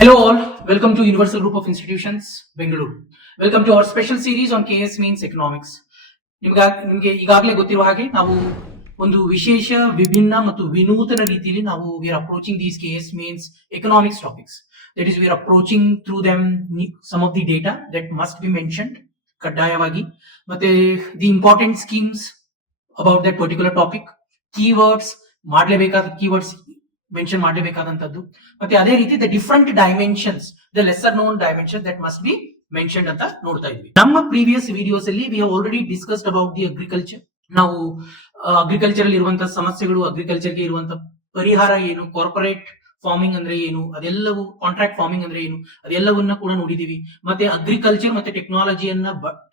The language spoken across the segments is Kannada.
Hello all, welcome to Universal Group of Institutions, Bengaluru. Welcome to our special series on KS Means Economics. ನಿಮಗೆ ಈಗಾಗಲೇ ಗೊತ್ತಿರುವ ಹಾಗೆ ನಾವು ಒಂದು ವಿಶೇಷ ವಿಭಿನ್ನ ಮತ್ತು ವಿನೂತನ ರೀತಿಯಲ್ಲಿ ನಾವು we are approaching these KS Means Economics topics. That is, we are approaching through them some of the data that must be mentioned ಕಡ್ಡಾಯವಾಗಿ, ಮತ್ತೆ the important schemes about that particular topic, keywords ಮಾಡಲೇಬೇಕಾದ ಕೀವರ್ಡ್ಸ್ ಮೆನ್ಷನ್ ಮಾಡಲೇಬೇಕಾದಂತದ್ದು, ಮತ್ತೆ ಅದೇ ರೀತಿ the different dimensions, the lesser known dimension that must be mention ಅಂತ ನೋಡ್ತಾ ಇದ್ವಿ. ನಮ್ಮ ಪ್ರೀವಿಯಸ್ ವಿಡಿಯೋಸ್ ಅಲ್ಲಿ we have already discussed about the agriculture. ನಾವು ಅಗ್ರಿಕಲ್ಚರ್ ಅಲ್ಲಿ ಇರುವಂತಹ ಸಮಸ್ಯೆಗಳು, ಅಗ್ರಿಕಲ್ಚರ್ಗೆ ಇರುವಂತಹ ಪರಿಹಾರ ಏನು, ಕಾರ್ಪೊರೇಟ್ ಫಾರ್ಮಿಂಗ್ ಅಂದ್ರೆ ಏನು, ಅದೆಲ್ಲವೂ ಕಾಂಟ್ರಾಕ್ಟ್ ಫಾರ್ಮಿಂಗ್ ಅಂದ್ರೆ ಏನು, ಅದೆಲ್ಲವನ್ನ ಕೂಡ ನೋಡಿದೀವಿ. ಮತ್ತೆ ಅಗ್ರಿಕಲ್ಚರ್ ಮತ್ತೆ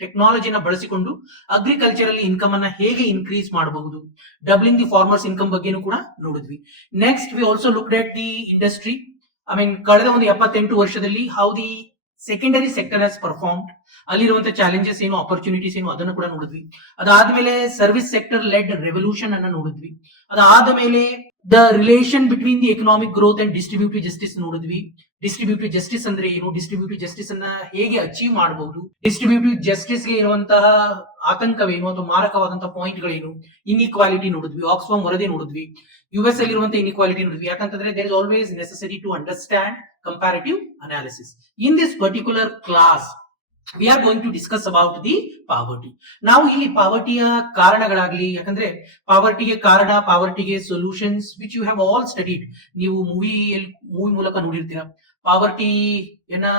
ಟೆಕ್ನಾಲಜಿಯನ್ನ ಬಳಸಿಕೊಂಡು ಅಗ್ರಿಕಲ್ಚರ್ ಅಲ್ಲಿ ಇನ್ಕಮ್ ಅನ್ನ ಹೇಗೆ ಇನ್ಕ್ರೀಸ್ ಮಾಡಬಹುದು, ಡಬ್ಲಿಂಗ್ ದಿ ಫಾರ್ಮರ್ಸ್ ಇನ್ಕಮ್ ಬಗ್ಗೆನೂ ಕೂಡ ನೋಡಿದ್ವಿ. Next we also looked at the industry. ಕಳೆದ ಒಂದು 78 ವರ್ಷದಲ್ಲಿ how the secondary sector has performed, ಅಲ್ಲಿರುವಂತಹ ಚಾಲೆಂಜಸ್ ಏನು, ಆಪರ್ಚುನಿಟೀಸ್ ಏನು, ಅದನ್ನು ಕೂಡ ನೋಡಿದ್ವಿ. ಅದಾದ್ಮೇಲೆ ಸರ್ವಿಸ್ ಸೆಕ್ಟರ್ ಲೆಡ್ ರೆವಲ್ಯೂಷನ್ ಅನ್ನ ನೋಡಿದ್ವಿ. ಅದಾದ್ಮೇಲೆ the relation between the economic growth and distributive justice ನೋಡಿದ್ವಿ. ಡಿಸ್ಟ್ರಿಬ್ಯೂಟಿವ್ ಜಸ್ಟಿಸ್ ಅಂದ್ರೆ ಏನು, ಡಿಸ್ಟ್ರಿಬ್ಯೂಟಿವ್ ಜಸ್ಟಿಸ್ ಅನ್ನ ಹೇಗೆ ಅಚೀವ್ ಮಾಡಬಹುದು, ಡಿಸ್ಟ್ರಿಬ್ಯೂಟಿವ್ ಜಸ್ಟಿಸ್ ಗೆ ಇರುವಂತಹ ಆತಂಕವೇನು ಅಥವಾ ಮಾರಕವಾದಂತಹ ಪಾಯಿಂಟ್ ಗಳೇನು, ಇನ್ಇಕ್ವಾಲಿಟಿ ನೋಡಿದ್ವಿ, ಆಕ್ಸ್ಫಾರ್ಮ್ ವರದಿ ನೋಡಿದ್ವಿ, US ಅಲ್ಲಿ ಇರುವಂತಹ ಇನ್ಇಕ್ವಾಲಿಟಿ ನೋಡಿದ್ವಿ. ಯಾಕಂತಂದ್ರೆ there is always necessary to understand comparative analysis. In this particular class we are going to discuss about the poverty. ನಾವು ಇಲ್ಲಿ ಪಾವರ್ಟಿಯ ಕಾರಣಗಳಾಗ್ಲಿ, ಯಾಕಂದ್ರೆ ಪಾವರ್ಟಿಗೆ ಕಾರಣ, ಪಾವರ್ಟಿಗೆ solutions which you have all studied. ನೀವು ಮೂವಿ ಮೂಲಕ ನೋಡಿರ್ತೀರಾ, ಪಾವರ್ಟಿ ಏನು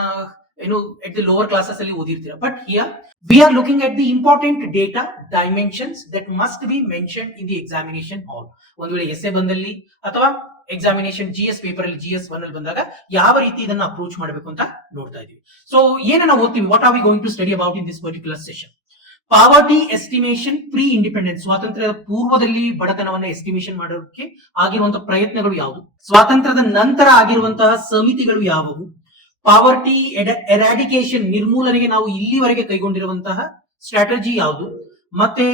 ಎಟ್ ದಿ ಲೋವರ್ ಕ್ಲಾಸಸ್ ಅಲ್ಲಿ ಓದಿರ್ತೀರಾ. But here we are looking at the important data dimensions that must be mention in the examination hall. ಒಂದು ವೇಳೆ ಎಸ್ಸೆ ಬಂದಲ್ಲಿ ಅಥವಾ ಎಕ್ಸಾಮಿನೇಷನ್ GS ಪೇಪರ್ ಅಲ್ಲಿ GS1 ಅಲ್ಲಿ ಬಂದಾಗ ಯಾವ ರೀತಿ ಇದನ್ನ ಅಪ್ರೋಚ್ ಮಾಡಬೇಕು ಅಂತ ನೋಡ್ತಾ ಇದೀವಿ. ಸೊ ಏನನ್ನ ಓದ್ತೀವಿ, what are we going to study about in this particular session? Poverty estimation pre independence, ಸ್ವಾತಂತ್ರ್ಯದ ಪೂರ್ವದಲ್ಲಿ ಬಡತನವನ್ನ ಎಸ್ಟಿಮೇಷನ್ ಮಾಡೋದಕ್ಕೆ ಆಗಿರುವಂತಹ ಪ್ರಯತ್ನಗಳು ಯಾವುದು, ಸ್ವಾತಂತ್ರ್ಯದ ನಂತರ ಆಗಿರುವಂತಹ ಸಮಿತಿಗಳು ಯಾವುವು, ಪಾವರ್ಟಿ ಎರಾಡಿಕೇಶನ್ ನಿರ್ಮೂಲನೆಗೆ ನಾವು ಇಲ್ಲಿವರೆಗೆ ಕೈಗೊಂಡಿರುವಂತಹ ಸ್ಟ್ರಾಟಜಿ ಯಾವುದು, ಮತ್ತೆ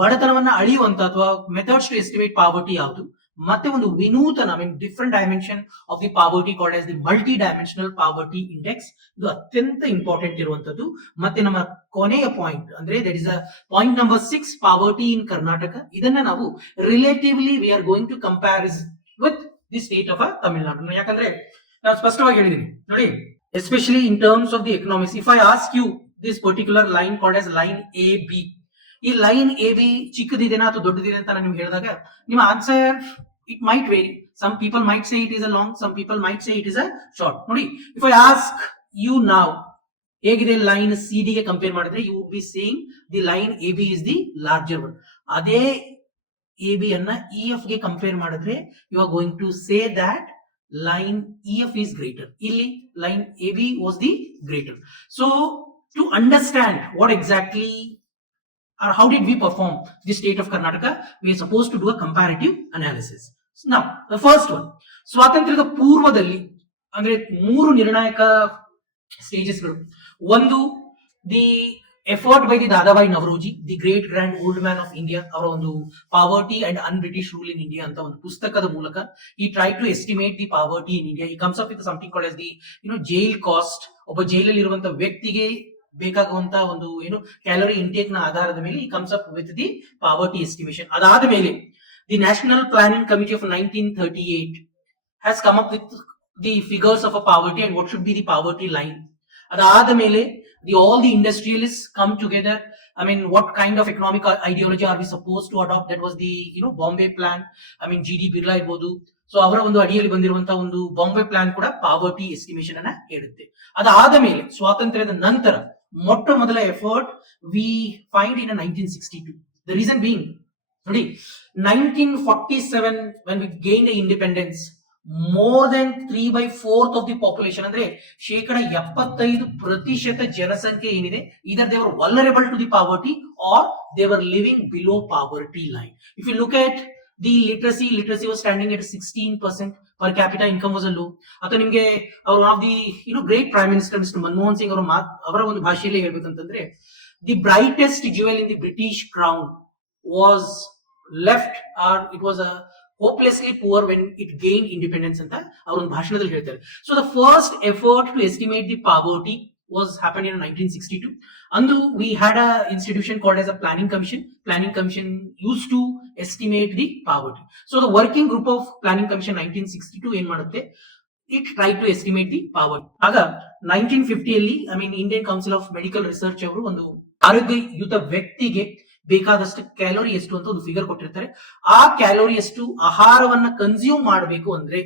ಬಡತನವನ್ನ ಅಳಿಯುವಂತ ಅಥವಾ ಮೆಥಡ್ಸ್ ಟು ಎಸ್ಟಿಮೇಟ್ ಪಾವರ್ಟಿ ಯಾವುದು, ಮತ್ತೆ ಒಂದು ವಿನೂತನ different dimension of the poverty called as the multi dimensional poverty index. ಇದು ಅತ್ಯಂತ ಇಂಪಾರ್ಟೆಂಟ್ ಇರುವಂತದ್ದು. ಮತ್ತೆ ನಮ್ಮ ಕೊನೆಯ ಪಾಯಿಂಟ್ ಅಂದ್ರೆ that is a point number 6, poverty ಇನ್ ಕರ್ನಾಟಕ. ಇದನ್ನ ನಾವು relatively V are going to ಕಂಪ್ಯಾರಿಸ್ with the state of Tamil Nadu. ಯಾಕಂದ್ರೆ ನಾನು ಸ್ಪಷ್ಟವಾಗಿ ಹೇಳಿದೀನಿ ನೋಡಿ, especially in terms of the economics, if I ask you this particular line called as line AB, ಈ ಲೈನ್ AB ಚಿಕ್ಕದಿದೆನಾ ಅಥವಾ ದೊಡ್ಡದಿದೆ ಅಂತ ನಾನು ನಿಮ್ಗೆ ಹೇಳಿದಾಗ ನಿಮ್ಮ answer it might vary. Some people might say it is a long, some people might say it is a short. ನೋಡಿ, ಇಫ್ ಐ ಆಸ್ಕ್ ಯು ನಾವ್ ಹೇಗಿದೆ ಲೈನ್ CD ಗೆ ಕಂಪೇರ್ ಮಾಡಿದ್ರೆ, you would be saying the line AB is the larger one. ಅದೇ AB ಅನ್ನ EF ಗೆ ಕಂಪೇರ್ ಮಾಡಿದ್ರೆ you are going to say that line EF is greater. ಇಲ್ಲಿ line AB was the greater. So to understand what exactly or how did we perform the state of Karnataka, we are supposed to do a comparative analysis. Now the first one, ಸ್ವಾತಂತ್ರ್ಯದ ಪೂರ್ವದಲ್ಲಿ ಅಂದ್ರೆ 3 ನಿರ್ಣಾಯಕ ಸ್ಟೇಜಸ್ಗಳು. ಒಂದು, the effort by the Dadabhai Naoroji, the great grand old man of India. ಅವರ ಒಂದು poverty and un British rule in India ಅಂತ ಒಂದು ಪುಸ್ತಕದ ಮೂಲಕ he try to estimate the poverty in India. He comes up with something called as the jail cost. ಒಬ್ಬ ಜೈಲಲ್ಲಿ ಇರುವಂತಹ ವ್ಯಕ್ತಿಗೆ ಬೇಕಾಗುವಂತಹ ಒಂದು ಕ್ಯಾಲೋರಿ ಇಂಟೇಕ್ ನ ಆಧಾರದ ಮೇಲೆ ಈ comes up with the poverty estimation. ಅದಾದ ಮೇಲೆ the national planning committee of 1938 has come up with the figures of a poverty and what should be the poverty line. ಅದಾದ ಮೇಲೆ all the industrialists come together. What kind of economic ideology are we supposed to adopt? That was the Bombay plan. GD Birla irbodu. So ಅವರ ಒಂದು ಅಡಿಯಲ್ಲಿ ಬಂದಿರುವಂತಹ ಒಂದು ಬಾಂಬೆ ಪ್ಲಾನ್ ಕೂಡ ಪಾವರ್ಟಿ ಎಸ್ಟಿಮೇಷನ್ ಅನ್ನ ಹೇಳುತ್ತೆ. ಅದಾದ ಮೇಲೆ ಸ್ವಾತಂತ್ರ್ಯದ ನಂತರ ಮೊಟ್ಟ ಮೊದಲ effort we find in 1962. The reason being, ನೋಡಿ, 1947 when we gained the independence, more than 3/4 of the population, ಅಂದ್ರೆ 75% ಜನಸಂಖ್ಯೆ ಏನಿದೆ, either they were vulnerable to the poverty or they were living below poverty line. If you look at the literacy was standing at 16%. per capita income was a low. ಅಥವಾ ನಿಮಗೆ ಅವರು one of the great prime minister Mr. Manmohan Singh ಅವರ ಒಂದು ಭಾಷೆಯಲ್ಲಿ ಹೇಳ್ಬೇಕಂತಂದ್ರೆ, the brightest jewel in the British crown was left, or it was hopelessly poor when it gain independence ಅಂತ ಅವ್ರ ಒಂದು ಭಾಷಣದಲ್ಲಿ ಹೇಳ್ತಾರೆ. So the first effort to estimate the poverty was happened in 1962. And we had a institution called as a planning commission. Planning commission used to estimate the poverty. So the working group of planning commission 1962 ಏನ್ ಮಾಡುತ್ತೆ, it tried to estimate the poverty. ಆಗ 1950 ಅಲ್ಲಿ Indian Council of Medical Research ಅವರು ಒಂದು ಆರೋಗ್ಯಯುತ ವ್ಯಕ್ತಿಗೆ ಬೇಕಾದಷ್ಟು ಕ್ಯಾಲೋರಿ ಎಷ್ಟು ಅಂತ ಒಂದು ಫಿಗರ್ ಕೊಟ್ಟಿರ್ತಾರೆ. ಆ ಕ್ಯಾಲೋರಿ ಎಷ್ಟು ಆಹಾರವನ್ನ ಕನ್ಸ್ಯೂಮ್ ಮಾಡಬೇಕು ಅಂದ್ರೆ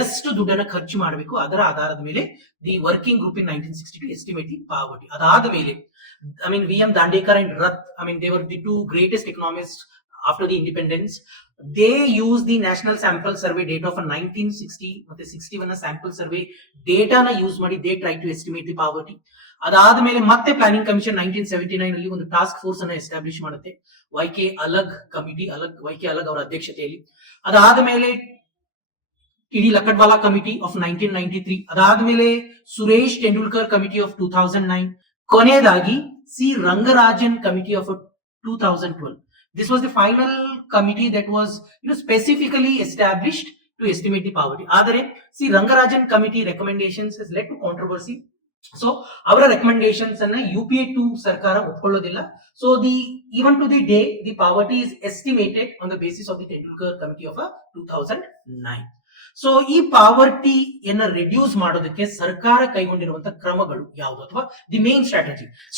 ಎಷ್ಟು ದುಡ್ಡನ್ನ ಖರ್ಚು ಮಾಡಬೇಕು, ಅದರ ಆಧಾರದ ಮೇಲೆ the working group in 1962 estimate the poverty. ಅದಾದ ಮೇಲೆ ವಿ.ಎಂ. ದಾಂಡೇಕರ್ and ರತ್, they were the two greatest economists after the independence. They used the national sample survey data of 1960 ಮತ್ತೆ 61 sample survey data na use ಮಾಡಿ they tried to estimate the poverty. ಅದಾದ ಮೇಲೆ ಮತ್ತೆ ಪ್ಲಾನಿಂಗ್ ಕಮಿಷನ್ 1979 ಅಲ್ಲಿ ಒಂದು ಟಾಸ್ಕ್ ಫೋರ್ಸ್ ಅನ್ನ ಎಸ್ಟಾಬ್ಲಿಷ್ ಮಾಡುತ್ತೆ, ವೈ.ಕೆ. ಅಲಗ್ ಕಮಿಟಿ, ವೈ.ಕೆ. ಅಲಗ್ ಅವರ ಅಧ್ಯಕ್ಷತೆಯಲ್ಲಿ. ಅದಾದ ಮೇಲೆ ಟಿ.ಡಿ. ಲಕ್ಕಡ್ವಾಲಾ ಕಮಿಟಿ ಆಫ್ 1993, ಅದಾದ ಮೇಲೆ ಸುರೇಶ್ ಟೆಂಡೂಲ್ಕರ್ ಕಮಿಟಿ ಆಫ್ 2009, ಕೊನೆಯದಾಗಿ C Rangarajan committee of 2012. This was the final committee that was specifically established to estimate the poverty. ಆದರೆ C Rangarajan committee recommendations has led to controversy. So ಅವರ ರೆಕಮೆಂಡೇಶನ್ಸ್ ಅನ್ನ UPA 2 ಸರ್ಕಾರ ಒಪ್ಕೊಳ್ಳೋದಿಲ್ಲ. So even to the day the poverty is estimated on the basis of the Tendulkar committee of 2009. So ಈ ಪಾವರ್ಟಿಯನ್ನ ರಿಡ್ಯೂಸ್ ಮಾಡೋದಕ್ಕೆ ಸರ್ಕಾರ ಕೈಗೊಂಡಿರುವಂತಹ ಕ್ರಮಗಳು ಯಾವುದು, ಅಥವಾ the main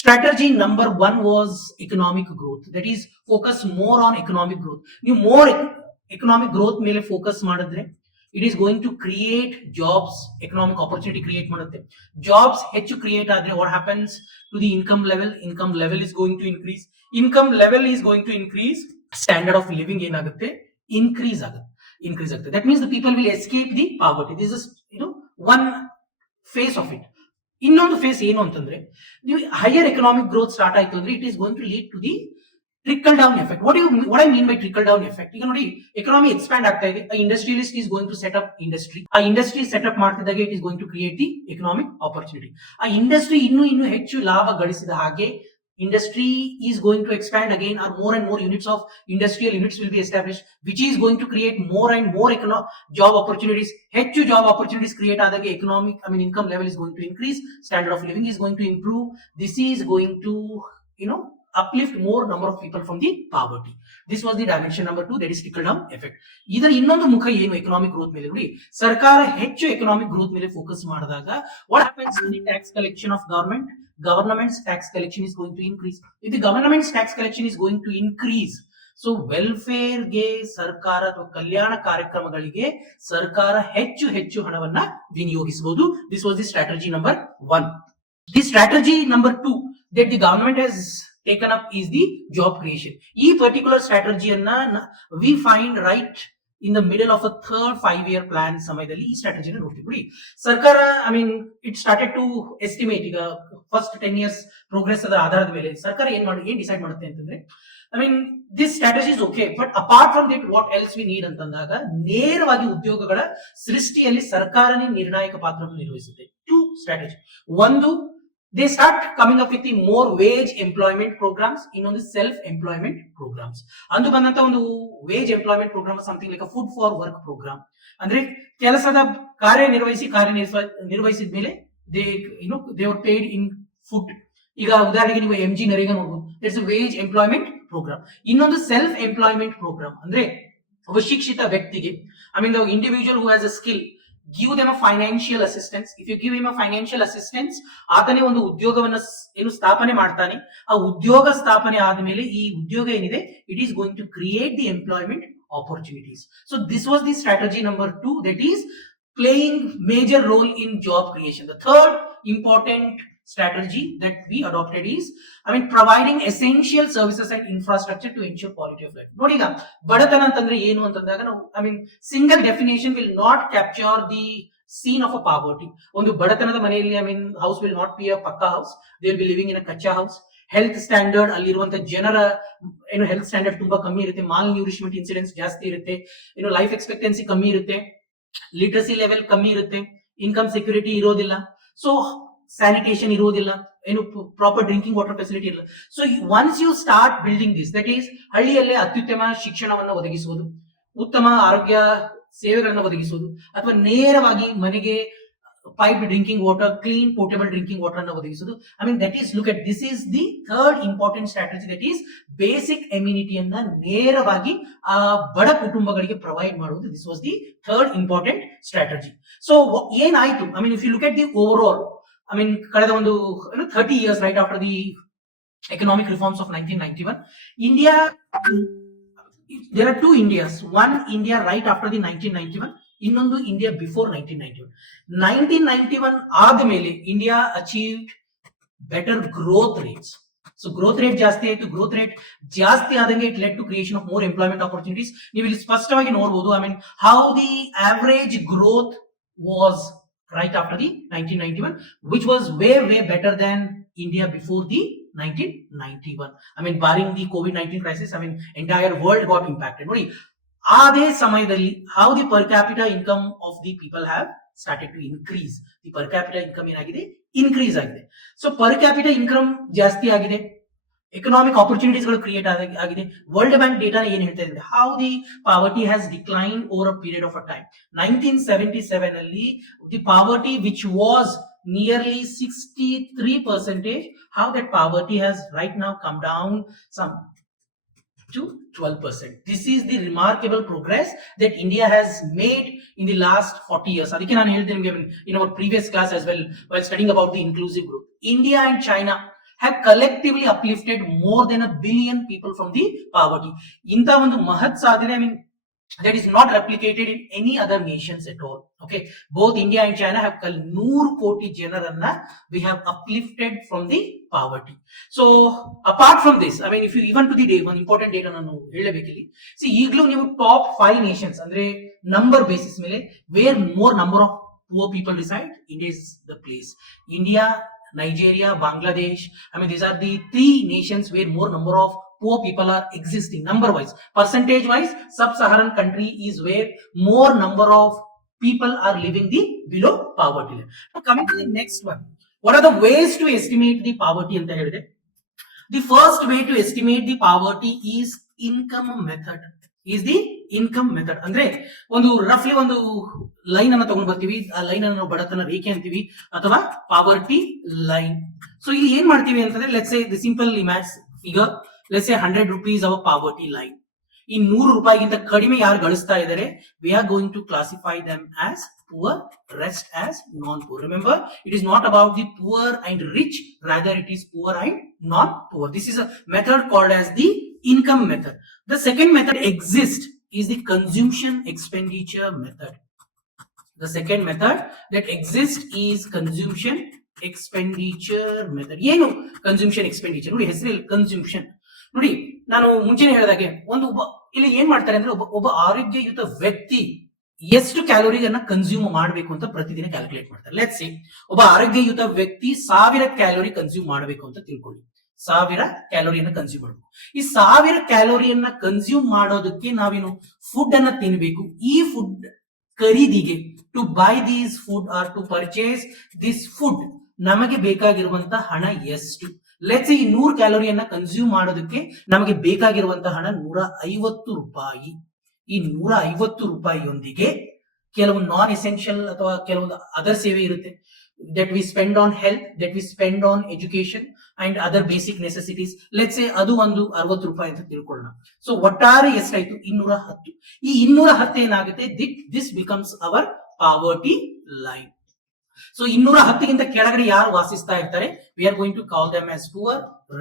strategy number 1 was economic growth. That is focus more on economic growth. ನೀವು ಮೋರ್ ಎಕನಾಮಿಕ್ ಗ್ರೋತ್ ಮೇಲೆ ಫೋಕಸ್ ಮಾಡಿದ್ರೆ it is going to create jobs, economic opportunity create ಮಾಡುತ್ತೆ. Jobs ಹೆಚ್ಚು ಕ್ರಿಯೇಟ್ ಆದ್ರೆ what happens to the income level? Income level is going to increase. Income level is going to increase. Standard of living ಏನಾಗುತ್ತೆ, increase ಆಗುತ್ತೆ. That means the people will escape the poverty. This is one face of it. ಇನ್ನೊಂದು ಫೇಸ್ ಏನು ಅಂತಂದ್ರೆ, ನೀವು ಹೈಯರ್ ಎಕನಾಮಿಕ್ ಗ್ರೋತ್ ಸ್ಟಾರ್ಟ್ ಆಯ್ತು ಅಂದ್ರೆ it is going to lead to the trickle down effect. What I mean by trickle down effect? ಈಗ ನೋಡಿ, ಎಕಾನಮಿ ಎಕ್ಸ್ಪ್ಯಾಂಡ್ ಆಗ್ತಾ ಇದೆ, industrialist is going to set up industry. ಆ ಇಂಡಸ್ಟ್ರಿ ಸೆಟಪ್ ಮಾಡ್ತಿದ್ದಾಗ it is going to create the economic opportunity. ಆ ಇಂಡಸ್ಟ್ರಿ ಇನ್ನೂ ಹೆಚ್ಚು ಲಾಭ ಗಳಿಸಿದ ಹಾಗೆ industry is going to expand again, or more and more units of industrial units will be established, which is going to create more and more job opportunities. ಹೆಚ್ಚು job opportunities create ಆದಾಗೆ income level is going to increase, standard of living is going to improve. This is going to uplift more number of people from the poverty. This was the dimension number 2, that is trickle down effect. ಇದರ ಇನ್ನೊಂದು ಮುಖ ಏನು ಎಕನಾಮಿಕ್ ಗ್ರೋತ್ ಮೇಲೆ ನೋಡಿ, ಸರ್ಕಾರ ಹೆಚ್ಚು ಎಕನಾಮಿಕ್ ಗ್ರೋತ್ ಮೇಲೆ ಫೋಕಸ್ ಮಾಡಿದಾಗ what happens in the tax collection of government's tax collection is going to increase. If the government's tax collection is going to increase, so welfare ಗೆ ಸರ್ಕಾರ ಅಥವಾ ಕಲ್ಯಾಣ ಕಾರ್ಯಕ್ರಮಗಳಿಗೆ ಸರ್ಕಾರ ಹೆಚ್ಚು ಹಣವನ್ನ ವಿನಿಯೋಗಿಸಬಹುದು. This was the strategy number 1. The strategy number 2 that the government has taken up is the job creation. ಈ particular strategy ಅನ್ನ we find right in the middle of a third 5-year plan ಸಮಯದಲ್ಲಿ ಈ ಸ್ಟ್ರಾಟಜಿನ ನೋಡ್ತೀವಿ. ಸರ್ಕಾರ it started to estimate. ಈಗ ಫಸ್ಟ್ 10 years ಪ್ರೋಗ್ರೆಸ್ ಅದರ ಆಧಾರದ ಮೇಲೆ ಸರ್ಕಾರ ಏನ್ ಡಿಸೈಡ್ ಮಾಡುತ್ತೆ ಅಂತಂದ್ರೆ, this strategy is okay, but apart from that what else we need ಅಂತಂದಾಗ ನೇರವಾಗಿ ಉದ್ಯೋಗಗಳ ಸೃಷ್ಟಿಯಲ್ಲಿ ಸರ್ಕಾರನೇ ನಿರ್ಣಾಯಕ ಪಾತ್ರವನ್ನು ನಿರ್ವಹಿಸುತ್ತೆ. 2 strategy. ಒಂದು, they start coming up with the more wage employment programs, ಇನ್ನೊಂದು self employment programs. ಅಂದು ಬಂದಂತ ಒಂದು wage employment program something like a food for work program. ಅಂದ್ರೆ ಕೆಲಸದ ಕಾರ್ಯನಿರ್ವಹಿಸಿದ ಮೇಲೆ they were paid in food. ಈಗ ಉದಾಹರಣೆಗೆ ನೀವು MG ನರೇಗಾ ನೋಡಬಹುದು, it's a wage employment program. ಇನ್ನೊಂದು self employment program ಅಂದ್ರೆ ಒಬ್ಬ ಶಿಕ್ಷಿತ ವ್ಯಕ್ತಿಗೆ, the individual who has a skill, give them a financial assistance. If you give him a financial assistance, ಆತನೇ ಒಂದು ಉದ್ಯೋಗವನ್ನ ಸ್ಥಾಪನೆ ಮಾಡ್ತಾನೆ. ಆ ಉದ್ಯೋಗ ಸ್ಥಾಪನೆ ಆದ್ಮೇಲೆ ಈ ಉದ್ಯೋಗ ಏನಿದೆ, it is going to create the employment opportunities. So this was the strategy number 2, that is playing major role in job creation. The third important strategy that we adopted is providing essential services and infrastructure to ensure quality of life. ನೋಡಿ, ಈಗ ಬಡತನ ಅಂತಂದ್ರೆ ಏನು ಅಂತಂದಾಗ ನಾವು single definition will not capture the scene of a poverty. ಒಂದು ಬಡತನದ ಮನೆಯಲ್ಲಿ house will not be a pakka house, they will be living in a kacha house. Health standard ಅಲ್ಲಿರುವಂತ ಜನರ ಹೆಲ್ತ್ ಸ್ಟ್ಯಾಂಡರ್ಡ್ ತುಂಬಾ ಕಮ್ಮಿ ಇರುತ್ತೆ, ಮಾಲ್ ನ್ಯೂರಿಶ್ಮೆಂಟ್ ಇನ್ಸಿಡೆನ್ಸ್ ಜಾಸ್ತಿ ಇರುತ್ತೆ, ಲೈಫ್ ಎಕ್ಸ್ಪೆಕ್ಟೆನ್ಸಿ ಕಮ್ಮಿ ಇರುತ್ತೆ, ಲಿಟ್ರಸಿ ಲೆವೆಲ್ ಕಮ್ಮಿ ಇರುತ್ತೆ, ಇನ್ಕಮ್ ಸೆಕ್ಯೂರಿಟಿ ಇರೋದಿಲ್ಲ, ಸೊ ಸ್ಯಾನಿಟೇಷನ್ ಇರೋದಿಲ್ಲ, ಪ್ರಾಪರ್ ಡ್ರಿಂಕಿಂಗ್ ವಾಟರ್ ಫೆಸಿಲಿಟಿ ಇರಲ್ಲ. So once you start building this, that is ಹಳ್ಳಿಯಲ್ಲೇ ಅತ್ಯುತ್ತಮ ಶಿಕ್ಷಣವನ್ನು ಒದಗಿಸುವುದು, ಉತ್ತಮ ಆರೋಗ್ಯ ಸೇವೆಗಳನ್ನು ಒದಗಿಸುವುದು ಅಥವಾ ನೇರವಾಗಿ ಮನೆಗೆ pipe drinking water, clean portable drinking water ಅನ್ನು ಒದಗಿಸುವುದು. I mean that is look at this is the third important strategy, that is basic ಎಮ್ಯುನಿಟಿಯನ್ನ ನೇರವಾಗಿ ಆ ಬಡ ಕುಟುಂಬಗಳಿಗೆ ಪ್ರೊವೈಡ್ ಮಾಡುವುದು. This was the third important strategy. So ಏನಾಯ್ತು, I mean if you look at the overall, I mean ಕಳೆದ ಒಂದು 30 years right after the economic reforms of 1991, India, there are two Indias. One India right after the 1991, ಇನ್ನೊಂದು ಇಂಡಿಯಾ ಬಿಫೋರ್ 1991. 1991 ಆದ್ಮೇಲೆ India achieved better growth rates. So growth rate ಜಾಸ್ತಿ ಆಯ್ತು. ಗ್ರೋತ್ ರೇಟ್ ಜಾಸ್ತಿ ಆದಂಗೆ it led to creation of more employment opportunities. ನೀವು ಇಲ್ಲಿ ಸ್ಪಷ್ಟವಾಗಿ ನೋಡಬಹುದು, I mean how the average growth was right after the 1991, which was way better than India before the 1991. I mean, barring the COVID-19 crisis, I mean, entire world got impacted. ನೋಡಿ, ಅದೇ ಸಮಯದಲ್ಲಿ how the per capita income of the people have started to increase. The per capita income ಏನಾಗಿದೆ, ಇನ್ಕ್ರೀಸ್ ಆಗಿದೆ. ಸೊ per capita income ಜಾಸ್ತಿ ಆಗಿದೆ, ಎಕನಾಮಿಕ್ ಆಪರ್ಚುನಿಟೀಸ್ ಗಳು ಕ್ರಿಯೇಟ್ ಆಗಿದೆ. ವರ್ಲ್ಡ್ ಬ್ಯಾಂಕ್ ಡೇಟಾ ಏನ್ ಹೇಳ್ತಾ ಇದೆ, how the poverty has decline over a period of a time. 1977 ಅಲ್ಲಿ the poverty which was nearly 63%, how that poverty has right now come down some to 12%. This is the remarkable progress that India has made in the last 40 years. ಅದಕ್ಕೆ ನಾನು ಹೇಳಿದೆ ನಿಮಗೆ in our previous class as well while studying about the inclusive growth. India and China have collectively uplifted more than 1 billion people from the poverty. ಇಂತ ಒಂದು ಮಹತ್ ಸಾಧನೆ, I mean, that is not replicated in any other nations at all. Okay, both India and China have 100 ಕೋಟಿ ಜನರನ್ನ we have uplifted from the poverty. So apart from this, I mean, if you even to the day, one important data ನಾನು ಹೇಳಬೇಕಿಲ್ಲಿ. See, ಈಗಲೂ ನೀವು ಟಾಪ್ 5 nations ಅಂದ್ರೆ ನಂಬರ್ ಬೇಸಿಸ್ ಮೇಲೆ where more number of poor people reside, India is the place. India, Nigeria, Bangladesh, I mean, these are the 3 nations where more number of poor people are existing. Number wise, percentage wise, sub-Saharan country is where more number of people are living the below poverty line. Now coming to the next one, what are the ways to estimate the poverty anta helide? The first way to estimate the poverty is income method. Is the income method. ಅಂದ್ರೆ ಒಂದು ರಫ್ಲಿ ಒಂದು ಲೈನ್ ಅನ್ನ ತಗೊಂಡ್ ಬರ್ತೀವಿ, ಆ ಲೈನ್ ಅನ್ನು ನಾವು ಬಡತನ ರೇಖೆ ಅಂತೀವಿ ಅಥವಾ ಪಾವರ್ಟಿ ಲೈನ್. ಸೊ ಇಲ್ಲಿ ಏನ್ ಮಾಡ್ತೀವಿ ಅಂತಂದ್ರೆ, let's say the simple image figure, let's say 100 rupees our poverty line. ಈ 100 ರೂಪಾಯಿಗಿಂತ ಕಡಿಮೆ ಯಾರು ಗಳಿಸ್ತಾ ಇದ್ದಾರೆ, we are going to classify them as poor, rest as non-poor. Remember, it is not about the poor and rich, rather it is poor and non-poor. This is a method called as the income method. The second method exists is the consumption expenditure method. The second method that exists is consumption expenditure method. ಏನು consumption expenditure? ನೋಡಿ ಹೆಸರಲ್ಲಿ consumption. ನೋಡಿ, ನಾನು ಮುಂಚೆನೆ ಹೇಳಿದಾಗೆ ಒಂದು ಇಲ್ಲಿ ಏನ್ ಮಾಡ್ತಾರೆ ಅಂದ್ರೆ, ಒಬ್ಬ ಆರೋಗ್ಯಯುತ ವ್ಯಕ್ತಿ ಎಷ್ಟು ಕ್ಯಾಲೋರಿಯನ್ನ ಕನ್ಸ್ಯೂಮ್ ಮಾಡಬೇಕು ಅಂತ ಪ್ರತಿದಿನ ಕ್ಯಾಲ್ಕುಲೇಟ್ ಮಾಡ್ತಾರೆ. ಲೆಟ್ಸ್ ಸೇ ಒಬ್ಬ ಆರೋಗ್ಯಯುತ ವ್ಯಕ್ತಿ 1000 ಕ್ಯಾಲೋರಿ ಕನ್ಸ್ಯೂಮ್ ಮಾಡಬೇಕು ಅಂತ ತಿಳ್ಕೊಳ್ಳಿ. 1000 ಕ್ಯಾಲೋರಿಯನ್ನ ಕನ್ಸ್ಯೂಮ್ ಮಾಡಬೇಕು. ಈ 1000 ಕ್ಯಾಲೋರಿಯನ್ನ ಕನ್ಸ್ಯೂಮ್ ಮಾಡೋದಕ್ಕೆ ನಾವೇನು ಫುಡ್ ಅನ್ನ ತಿನ್ಬೇಕು. ಈ ಫುಡ್ ಖರೀದಿಗೆ, to buy these food or to purchase this food, ನಮಗೆ ಬೇಕಾಗಿರುವಂತ ಹಣ ಎಷ್ಟು? ಲೆಟ್ಸ್ ಈ 100 ಕ್ಯಾಲೋರಿಯನ್ನ ಕನ್ಸ್ಯೂಮ್ ಮಾಡೋದಕ್ಕೆ ನಮಗೆ ಬೇಕಾಗಿರುವಂತಹ ಹಣ 150 ರೂಪಾಯಿ. ಈ 150 ರೂಪಾಯಿಯೊಂದಿಗೆ ಕೆಲವು ನಾನ್ ಎಸೆನ್ಷಿಯಲ್ ಅಥವಾ ಕೆಲವೊಂದು ಅದರ್ ಸೇವೆ ಇರುತ್ತೆ, that we spend on health, that we spend on education and other basic necessities. Let's say ಅದು ಒಂದು 60 ರೂಪಾಯಿ ಅಂತ ತಿಳ್ಕೊಳ್ಳೋಣ. ಸೊ ಒಟ್ಟಾರೆ ಎಷ್ಟಾಯ್ತು? 210. ಈ 210 ಏನಾಗುತ್ತೆ, this becomes our poverty line. So 210ಗಿಂತ ಕೆಳಗಡೆ ಯಾರು ವಾಸಿಸ್ತಾ ಇರ್ತಾರೆ, we are going to call them as poor,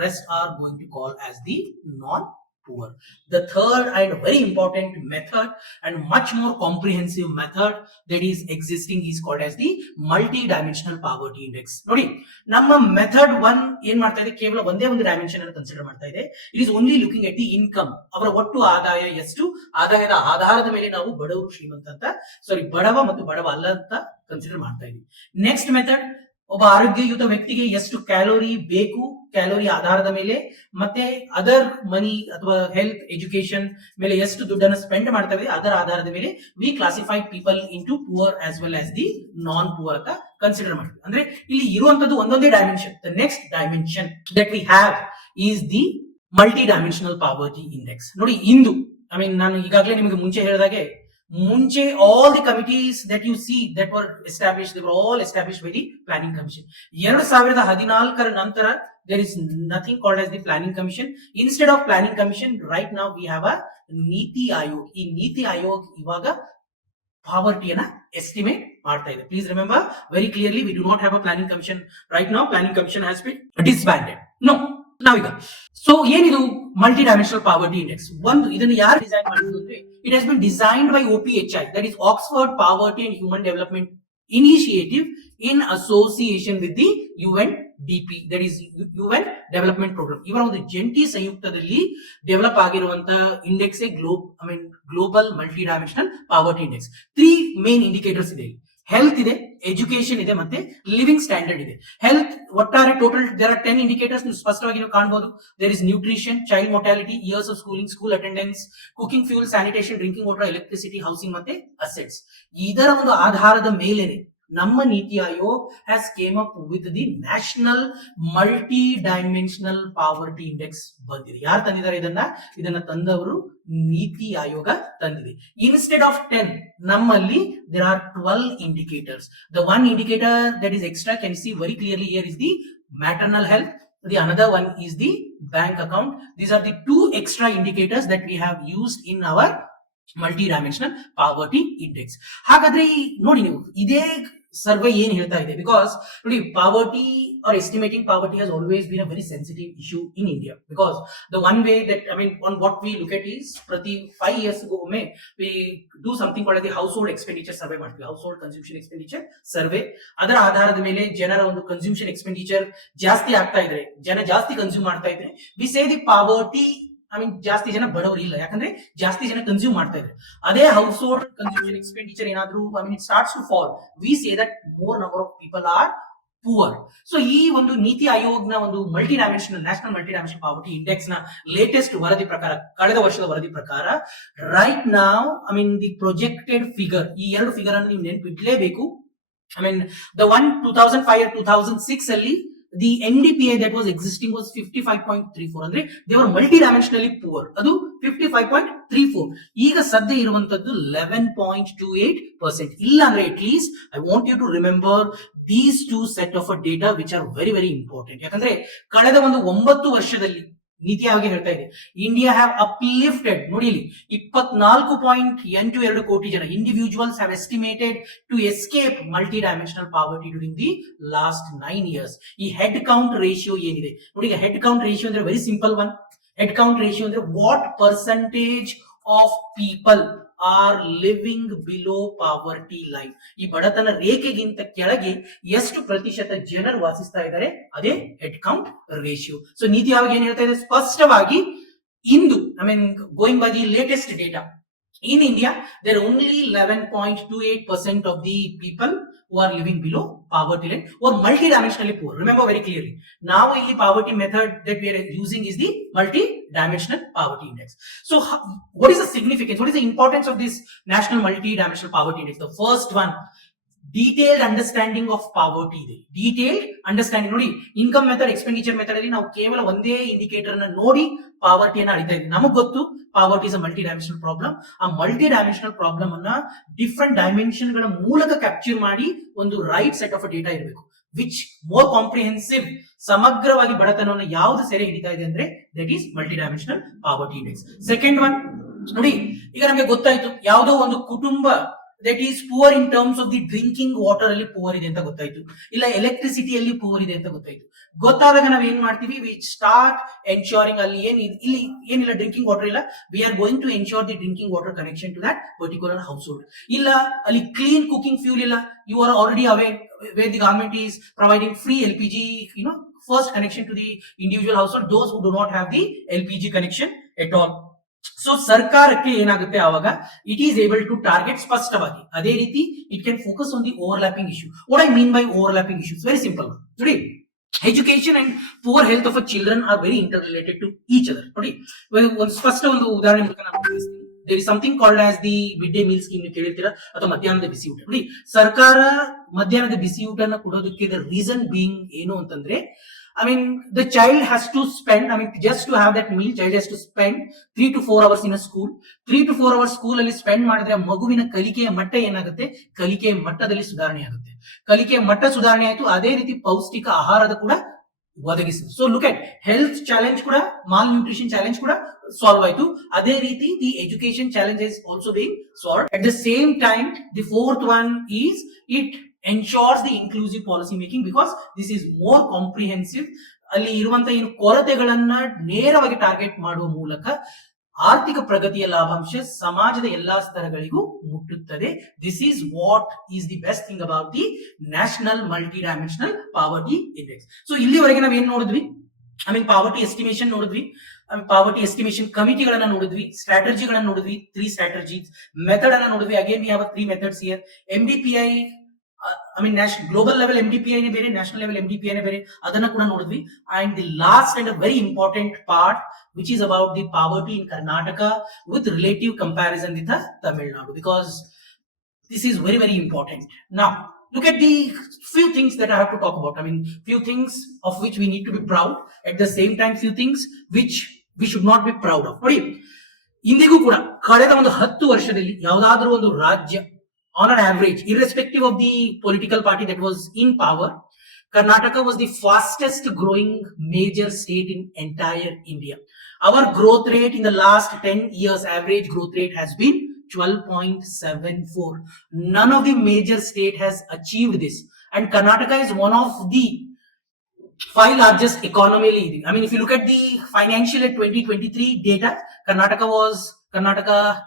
rest are going to call as the non-poor. The third and very important method and much more comprehensive method that is existing is called as the multi-dimensional poverty index. ನೋಡಿ, ನಮ್ಮ ಮೆಥಡ್ 1 ಏನ್ ಮಾಡ್ತಾ ಇದೆ, ಕೇವಲ ಒಂದೇ ಒಂದು ಡೈಮೆನ್ಷನ್ ಅನ್ನು ಕನ್ಸಿಡರ್ ಮಾಡ್ತಾ ಇದೆ. It is only looking at the income, ಅವರ ಒಟ್ಟು ಆದಾಯ ಎಷ್ಟು, ಆದಾಯದ ಆಧಾರದ ಮೇಲೆ ನಾವು ಬಡವರು ಶ್ರೀಮಂತ ಅಂತ, ಬಡವ ಮತ್ತು ಬಡವ ಅಲ್ಲ ಅಂತ ಕನ್ಸಿಡರ್ ಮಾಡ್ತಾ ಇದೀವಿ. ನೆಕ್ಸ್ಟ್ ಮೆಥಡ್, ಒಬ್ಬ ಆರೋಗ್ಯಯುತ ವ್ಯಕ್ತಿಗೆ ಎಷ್ಟು ಕ್ಯಾಲೋರಿ ಬೇಕು, ಕ್ಯಾಲೋರಿ ಆಧಾರದ ಮೇಲೆ, ಮತ್ತೆ ಅದರ್ ಮನಿ ಅಥವಾ ಹೆಲ್ತ್ ಎಜುಕೇಶನ್ ಮೇಲೆ ಎಷ್ಟು ದುಡ್ಡನ್ನು ಸ್ಪೆಂಡ್ ಮಾಡ್ತಾ ಇದೆ ಅದರ ಆಧಾರದ ಮೇಲೆ we classify people into poor as well as the non poor ಅಂತ ಕನ್ಸಿಡರ್ ಮಾಡ್ತೀವಿ. ಅಂದ್ರೆ ಇಲ್ಲಿ ಇರುವಂತದ್ದು ಒಂದೊಂದೇ dimension. The next dimension that we have is the multi dimensional poverty index. ನೋಡಿ, ಇಂದು ಐ ಮೀನ್ ನಾನು ಈಗಾಗಲೇ ನಿಮಗೆ ಮುಂಚೆ ಹೇಳಿದಾಗೆ ಮುಂಚೆ all the committees that U see that were establish they were all establish by the planning commission. 2014 ನಂತರ there is nothing called as the planning commission. Instead of planning commission, right now we have a Niti Ayog. ಈ ನೀತಿ ಆಯೋಗ್ ಇವಾಗ ಪಾವರ್ಟಿಯನ್ನ ಎಸ್ಟಿಮೇಟ್ ಮಾಡ್ತಾ ಇದೆ. Please remember very clearly, we do not have a planning commission right now. Planning commission has been disbanded. No, ನಾವೀಗ ಸೊ ಏನಿದು ಮಲ್ಟಿ ಡೈಮೆನ್ಷನಲ್ ಪಾವರ್ಟಿ ಇಂಡೆಕ್ಸ್? ಒಂದು ಇದನ್ನು ಯಾರು ಡಿಸೈನ್ ಮಾಡಿದ್ರು ಅಂದ್ರೆ it has been designed by OPHI, that is Oxford poverty and human development initiative in association with the UNDP, that is UN development programme. ಇವರ ಒಂದು ಜಂಟಿ ಸಂಯುಕ್ತದಲ್ಲಿ ಡೆವಲಪ್ ಆಗಿರುವಂತಹ index global multi dimensional poverty index. 3 main indicators ಇದೆ. ಹೆಲ್ತ್ ಇದೆ, ಎಜುಕೇಶನ್ ಇದೆ, ಮತ್ತೆ ಲಿವಿಂಗ್ ಸ್ಟ್ಯಾಂಡರ್ಡ್ ಇದೆ. ಹೆಲ್ತ್ ಒಟ್ಟಾರೆ ಟೋಟಲ್ ದೇರ್ ಆರ್ 10 ಇಂಡಿಕೇಟರ್ಸ್. ನೀವು ಸ್ಪಷ್ಟವಾಗಿ ನೀವು ಕಾಣಬಹುದು. There is nutrition, child mortality, years of schooling, school attendance, cooking fuel, sanitation, drinking water, electricity, housing ಮತ್ತೆ ಅಸೆಟ್ಸ್. ಇದರ ಒಂದು ಆಧಾರದ ಮೇಲೆನೆ ನಮ್ಮ NITI Aayog has come up with the national multi dimensional poverty index ಬಂದಿದೆ. ಯಾರು ತಂದಿದ್ದಾರೆ ಇದನ್ನ ತಂದವರು ನೀತಿ ಆಯೋಗ ತಂದಿದೆ. ಇನ್ಸ್ಟೆಡ್ ಆಫ್ 10 ನಮ್ಮಲ್ಲಿ there are 12 indicators. The one indicator that is extra can see very clearly here is the maternal health. The another one is the bank account. These are the 2 extra indicators that we have used in our multi dimensional poverty index. ಹಾಗಾದ್ರೆ ನೋಡಿ, ನೀವು ಇದೇ ಸರ್ವೆ ಏನ್ ಹೇಳ್ತಾ ಇದೆ, ಬಿಕಾಸ್ ನೋಡಿ poverty are estimating poverty has always been a very sensitive issue in India. Because the one way that on what we look at is ಪ್ರತಿ 5 years ಒಮ್ಮೆ we do something called the household expenditure survey ಮಾಡ್ತೀವಿ, household consumption expenditure survey. ಅದರ ಆಧಾರದ ಮೇಲೆ ಜನರ ಒಂದು ಕನ್ಸ್ಯೂಮ್ಷನ್ ಎಕ್ಸ್ಪೆಂಡಿಚರ್ ಜಾಸ್ತಿ ಆಗ್ತಾ ಇದ್ರೆ, ಜನ ಜಾಸ್ತಿ ಕನ್ಸ್ಯೂಮ್ ಮಾಡ್ತಾ ಇದ್ರೆ, ವಿ ಸೇ ದಿ ಪಾವರ್ಟಿ ಜಾಸ್ತಿ ಜನ ಬಡವರು ಇಲ್ಲ, ಯಾಕಂದ್ರೆ ಜಾಸ್ತಿ ಜನ ಕನ್ಸ್ಯೂಮ್ ಮಾಡ್ತಾ ಇದ್ದಾರೆ. ಅದೇ ಹೌಸ್ ಹೋಲ್ಡ್ ಕನ್ಸ್ಯೂಮ್ಷನ್ ಎಕ್ಸ್ಪೆಂಡಿಚರ್ ಏನಾದ್ರೂ it starts to fall, we say that more number of people are poor. So ಈ ಒಂದು ನೀತಿ ಆಯೋಗ್ನ ಒಂದು multi dimensional national multi dimensional poverty index ನ ಲೇಟೆಸ್ಟ್ ವರದಿ ಪ್ರಕಾರ, ಕಳೆದ ವರ್ಷದ ವರದಿ ಪ್ರಕಾರ, ರೈಟ್ ನಾವ್ ದಿ ಪ್ರೊಜೆಕ್ಟೆಡ್ ಫಿಗರ್, ಈ 2 ಫಿಗರ್ ಅನ್ನು ನೀವು ನೆನಪಿಡ್ಲೇಬೇಕು. the one 2005 2006 ಅಲ್ಲಿ the NDPA that was existing was 55.34. ಅಂದ್ರೆ they were multi-dimensionally poor. ಅದು 55.34. ಈಗ ಸದ್ಯ ಇರುವಂತದ್ದು 11.28%. ಇಲ್ಲ ಅಂದ್ರೆ at least I want you to remember these 2 set of a data which are very very important. ಯಾಕಂದ್ರೆ ಕಳೆದ ಒಂದು 9 ವರ್ಷದಲ್ಲಿ ನೀತಿ ಆಯೋಗ ಹೇಳ್ತಾ ಇದೆ ಇಂಡಿಯಾ ಹ್ಯಾವ್ ಅಪ್ಲಿಫ್ಟೆಡ್, ನೋಡಿ ಇಲ್ಲಿ 24.82 ಕೋಟಿ ಜನ individuals have estimated to escape multi dimensional poverty during the last 9 years. ಈ ಹೆಡ್ ಕೌಂಟ್ ರೇಷಿಯೋ ಏನಿದೆ ನೋಡಿ, ಹೆಡ್ ಕೌಂಟ್ ರೇಷಿಯೋ ಅಂದ್ರೆ very simple one. Head count ratio ಅಂದ್ರೆ what percentage of people are living below poverty line. ಈ ಬಡತನ ರೇಖೆಗಿಂತ ಕೆಳಗೆ ಎಷ್ಟು ಪ್ರತಿಶತ ಜನರು ವಾಸಿಸ್ತಾ ಇದ್ದಾರೆ, ಅದೇ head count ratio. So NITI Aayog ಏನ್ ಹೇಳ್ತಾ ಇದೆ ಸ್ಪಷ್ಟವಾಗಿ, ಇಂದು going by the latest data, in India there are only 11.28% of the people who are living below poverty line or multi-dimensionally poor. Remember very clearly, now the poverty method that we are using is the multi-dimensional poverty index. So what is the significance, what is the importance of this national multi-dimensional poverty index? The first one, detailed understanding of poverty ಇದೆ. detailed understanding ನೋಡಿ, ಇನ್ಕಮ್ ಮೆಥಡ್, ಎಕ್ಸ್ಪೆಂಡಿಚರ್ ಮೆಥಡ್ ಅಲ್ಲಿ ನಾವು ಕೇವಲ ಒಂದೇ ಇಂಡಿಕೇಟರ್ ನ ನೋಡಿ ಪಾವರ್ಟಿಯನ್ನ ಅಳಿತಾ ಇದ್ದೀವಿ. ನಮಗ್ ಗೊತ್ತು poverty is a multi dimensional problem. ಆ ಮಲ್ಟಿ ಡೈಮೆನ್ಷನಲ್ ಪ್ರಾಬ್ಲಮ್ ಅನ್ನ ಡಿಫ್ರೆಂಟ್ ಡೈಮೆನ್ಷನ್ ಗಳ ಮೂಲಕ ಕ್ಯಾಪ್ಚರ್ ಮಾಡಿ ಒಂದು ರೈಟ್ ಸೆಟ್ ಆಫ್ ಡೇಟಾ ಇರಬೇಕು, ವಿಚ್ ಮೋರ್ ಕಾಂಪ್ರಿಹೆನ್ಸಿವ್, ಸಮಗ್ರವಾಗಿ ಬಡತನವನ್ನು ಯಾವ್ದು ಸೆರೆ ಹಿಡಿತಾ ಇದೆ ಅಂದ್ರೆ that is multi dimensional poverty index. Second one ನೋಡಿ, ಈಗ ನಮಗೆ ಗೊತ್ತಾಯ್ತು ಯಾವುದೋ ಒಂದು ಕುಟುಂಬ that is poor in terms of the drinking water ಅಲ್ಲಿ poor ಇದೆ ಅಂತ ಗೊತ್ತಾಯ್ತು, ಇಲ್ಲ ಎಲೆಕ್ಟ್ರಿಸಿಟಿಯಲ್ಲಿ poor ಇದೆ ಅಂತ ಗೊತ್ತಾಯ್ತು. ಗೊತ್ತಾದಾಗ ನಾವ್ ಏನ್ ಮಾಡ್ತೀವಿ, we start ensuring ಅಲ್ಲಿ ಇಲ್ಲಿ ಏನಿಲ್ಲ ಡ್ರಿಂಕಿಂಗ್ ವಾಟರ್ ಇಲ್ಲ, we are going to ensure the drinking water connection to that particular household. ಇಲ್ಲ ಅಲ್ಲಿ ಕ್ಲೀನ್ ಕುಕಿಂಗ್ ಫ್ಯೂಲ್ ಇಲ್ಲ, you are already aware where the government is providing free LPG first connection to the individual household, those who do not have the LPG connection at all. So ಸರ್ಕಾರಕ್ಕೆ ಏನಾಗುತ್ತೆ ಆವಾಗ, it is able to target ಸ್ಪಷ್ಟವಾಗಿ. ಅದೇ ರೀತಿ it can focus on the overlapping issue. What I mean by overlapping issues, very simple ನೋಡಿ, education and poor health of a children are very interrelated to each other. ನೋಡಿ ಒಂದು ಸ್ಪಷ್ಟ ಒಂದು ಉದಾಹರಣೆ ಮೂಲಕ ನಾನು ತಿಳಿಸ್ತೀನಿ. There is something called as the mid day meal scheme, ನೀವು ಕೇಳಿರ್ತೀರಾ, ಅಥವಾ ಮಧ್ಯಾಹ್ನದ ಬಿಸಿ ಊಟ. ನೋಡಿ ಸರ್ಕಾರ ಮಧ್ಯಾಹ್ನದ ಬಿಸಿ ಊಟನ ಕೊಡೋದಕ್ಕೆ ದ ರೀಸನ್ ಬೀಯಿಂಗ್ ಏನು ಅಂತಂದ್ರೆ, I mean, the child has to spend, I mean, just to have that meal, child has to spend 3 to 4 hours in a school. 3 to 4 hours school ಅಲ್ಲಿ ಸ್ಪೆಂಡ್ ಮಾಡಿದ್ರೆ ಮಗುವಿನ ಕಲಿಕೆಯ ಮಟ್ಟ ಏನಾಗುತ್ತೆ, ಕಲಿಕೆಯ ಮಟ್ಟದಲ್ಲಿ ಸುಧಾರಣೆ ಆಗುತ್ತೆ. ಕಲಿಕೆಯ ಮಟ್ಟ ಸುಧಾರಣೆ ಆಯ್ತು, ಅದೇ ರೀತಿ ಪೌಷ್ಟಿಕ ಆಹಾರದ ಕೂಡ ಒದಗಿಸುತ್ತೆ. So look at health challenge ಕೂಡ, ಮಾಲ್ ನ್ಯೂಟ್ರಿಷನ್ ಚಾಲೆಂಜ್ ಕೂಡ ಸಾಲ್ವ್ ಆಯ್ತು. ಅದೇ ರೀತಿ the education challenge is also being solve. At the same time the fourth one is it ensures the inclusive policy making because this is more comprehensive. ಅಲ್ಲಿ ಇರುವಂತ ಏನು ಕೊರತೆಗಳನ್ನ ನೇರವಾಗಿ ಟಾರ್ಗೆಟ್ ಮಾಡುವ ಮೂಲಕ ಆರ್ಥಿಕ ಪ್ರಗತಿಯ ಲಾಭಾಂಶ ಸಮಾಜದ ಎಲ್ಲಾ ಸ್ತರಗಳಿಗೂ ಮುಟ್ಟುತ್ತದೆ. This is what is the best thing about the national multi dimensional poverty index. So ಇಲ್ಲಿವರೆಗೆ ನಾವ್ ಏನ್ ನೋಡಿದ್ವಿ, ಐ ಮೀನ್ ಪಾವರ್ಟಿ ಎಸ್ಟಿಮೇಷನ್ ನೋಡಿದ್ವಿ, ಪಾವರ್ಟಿ ಎಸ್ಟಿಮೇಷನ್ ಕಮಿಟಿಗಳನ್ನ ನೋಡಿದ್ವಿ, ಸ್ಟ್ರಾಟಜಿಗಳನ್ನ ನೋಡಿದ್ವಿ, 3 ಸ್ಟ್ರಾಟಜೀಸ್, ಮೆಥಡ್ ಅನ್ನ ನೋಡಿದ್ವಿ. Again we have 3 methods here. MDPI, I mean, global level MDPI ne bere, national level MDPI ne bere, adanna kuda nodidvi. And the last and a very important part, which is about the poverty in Karnataka with relative comparison with the Tamil Nadu, because this is very, very important. Now, look at the few things that I have to talk about. I mean, few things of which we need to be proud. At the same time, few things which we should not be proud of. ನೋಡಿ, ಇಂದಿಗೂ ಕೂಡ ಕಳೆದ ಒಂದು 10 ವರ್ಷದಲ್ಲಿ ಯಾವುದಾದ್ರೂ ಒಂದು ರಾಜ್ಯ, on an average, irrespective of the political party that was in power, Karnataka was the fastest growing major state in entire India. Our growth rate in the last 10 years, average growth rate has been 12.74. None of the major state has achieved this. And Karnataka is one of the 5 largest economy. I mean, if you look at the financial year 2023 data, Karnataka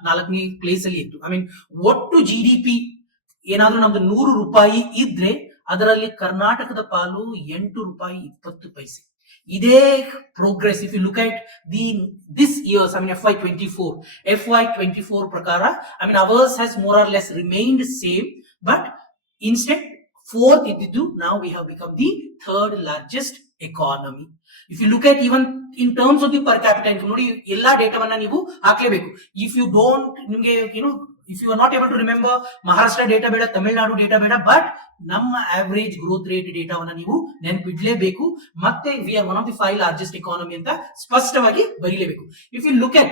4ನೇ ಪ್ಲೇಸ್ ಅಲ್ಲಿ ಇತ್ತು. ಐ ಮೀನ್, ಒಟ್ಟು GDP ಏನಾದ್ರೂ ನಮ್ದು 100 ರೂಪಾಯಿ ಇದ್ರೆ ಅದರಲ್ಲಿ ಕರ್ನಾಟಕದ ಪಾಲು 8 ರೂಪಾಯಿ 20 ಪೈಸೆ. ಇದೇ progress if you look at this years, I mean FY24 ಪ್ರಕಾರ, I mean ours has more or less remained same, but instead 4th ಇದ್ದಿದ್ದು, now we have become the 3rd largest economy. If you look at even in terms of the per capita income, ನೋಡಿ, ಎಲ್ಲಾ ಡೇಟಾವನ್ನ ನೀವು ಹಾಕ್ಲೇಬೇಕು. If you don't, ನಿಮ್ಗೆ if you are not able to remember Maharashtra data ಬೇಡ, ತಮಿಳುನಾಡು ಡೇಟಾ ಬೇಡ, ಬಟ್ ನಮ್ಮ ಆವರೇಜ್ ಗ್ರೋತ್ ರೇಟ್ ಡೇಟಾವನ್ನ ನೀವು ನೆನಪಿಡ್ಲೇಬೇಕು. ಮತ್ತೆ we are one of the 5 largest economy ಅಂತ ಸ್ಪಷ್ಟವಾಗಿ ಬರೀಲೇಬೇಕು. If you look at